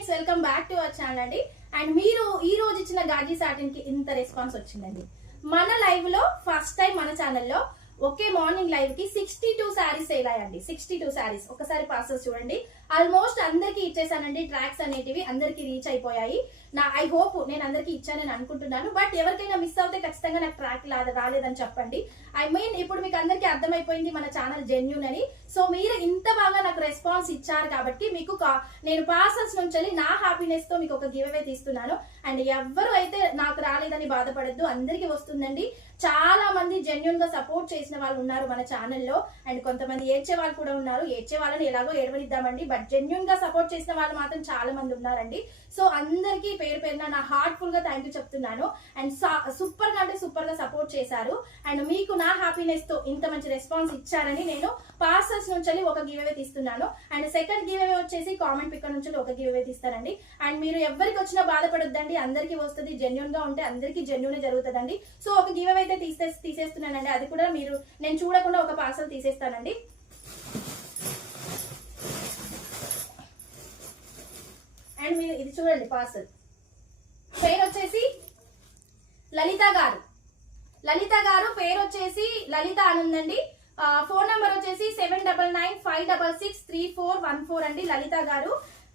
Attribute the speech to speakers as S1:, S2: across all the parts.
S1: Friends welcome back to our channel అండి. And మీరు ఈ రోజు ఇచ్చిన గాజీ సాటిన్కి ఇంత రెస్పాన్స్ వచ్చిందండి. మన లైవ్లో ఫస్ట్ టైం మన ఛానల్లో ఒకే మార్నింగ్ లైవ్కి సిక్స్టీ టూ శారీస్ అయ్యాయండి. సిక్స్టీ టూ శారీస్ ఒకసారి పాసెస్ చూడండి. ఆల్మోస్ట్ అందరికి ఇచ్చేసానండి. ట్రాక్స్ అనేటివి అందరికి రీచ్ అయిపోయాయి. నా ఐ హోప్ నేను అందరికీ ఇచ్చానని అనుకుంటున్నాను. బట్ ఎవరికైనా మిస్ అవుతే ఖచ్చితంగా నాకు ట్రాక్ రాలేదని చెప్పండి. ఐ మీన్ ఇప్పుడు మీకు అందరికీ అర్థమైపోయింది మన ఛానల్ జెన్యున్ అని. సో మీరు ఇంత బాగా నాకు రెస్పాన్స్ ఇచ్చారు కాబట్టి మీకు కా- నేను పార్సల్స్ నుంచి నా హ్యాపీనెస్తో మీకు ఒక గివ్ అవే తీస్తున్నాను. అండ్ ఎవ్వరు అయితే నాకు రాలేదని బాధపడద్దు. అందరికీ వస్తుందండి. చాలా మంది జెన్యున్గా సపోర్ట్ చేసిన వాళ్ళు ఉన్నారు మన ఛానల్లో అండ్ కొంతమంది ఏడ్చే వాళ్ళు కూడా ఉన్నారు. ఏడ్చే వాళ్ళని ఎలాగో ఏడవనిద్దామండి. బట్ జెన్యున్గా సపోర్ట్ చేసిన వాళ్ళు మాత్రం చాలా మంది ఉన్నారండి. సో అందరికీ పేరు పేరున నా హార్ట్ఫుల్గా థ్యాంక్ యూ చెప్తున్నాను. అండ్ సూపర్గా అంటే సూపర్గా సపోర్ట్ చేశారు. అండ్ మీకు నా హ్యాపీనెస్తో ఇంత మంచి రెస్పాన్స్ ఇచ్చారని నేను పార్సల్స్ నుంచి ఒక గివ్ తీస్తున్నాను. అండ్ సెకండ్ గివ్ వచ్చేసి కామెంట్ పిక్కర్ నుంచి ఒక గివ్ తీస్తానండి. అండ్ మీరు ఎవరికి వచ్చినా బాధపడొద్దండి. అందరికీ వస్తుంది జెన్యున్గా ఉంటే అందరికీ జెన్యున్ జరుగుతుందండి. సో ఒక గివ్ అయితే తీసే తీసేస్తున్నానండి. అది కూడా మీరు నేను చూడకుండా ఒక పార్సల్ తీసేస్తానండి. అండ్ మీరు ఇది చూడండి పార్సల్ పేరు వచ్చేసి లలిత గారు. లలిత గారు పేరు వచ్చేసి లలిత అని ఉందండి ఫోన్ నెంబర్ వచ్చేసి seven double nine five double six three four one four అండి లలిత గారు.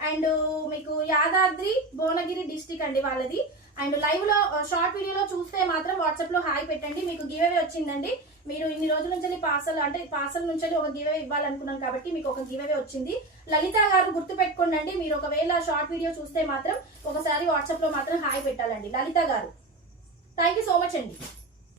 S1: అండ్ మీకు యాదాద్రి భువనగిరి డిస్టిక్ అండి వాళ్ళది. అండ్ లైవ్లో షార్ట్ వీడియోలో చూస్తే మాత్రం వాట్సాప్లో హాయ్ పెట్టండి. మీకు గివ్ అవే వచ్చిందండి. మీరు ఇన్ని రోజుల నుంచి పార్సల్ అంటే పార్సల్ నుంచి ఒక గివే ఇవ్వాలనుకున్నాం కాబట్టి మీకు ఒక గివే వచ్చింది. లలిత గారు గుర్తు పెట్టుకోండి మీరు ఒకవేళ షార్ట్ వీడియో చూస్తే మాత్రం ఒకసారి వాట్సాప్లో మాత్రం హాయ్ పెట్టాలండి. లలిత గారు థ్యాంక్ యూ సో మచ్ అండి.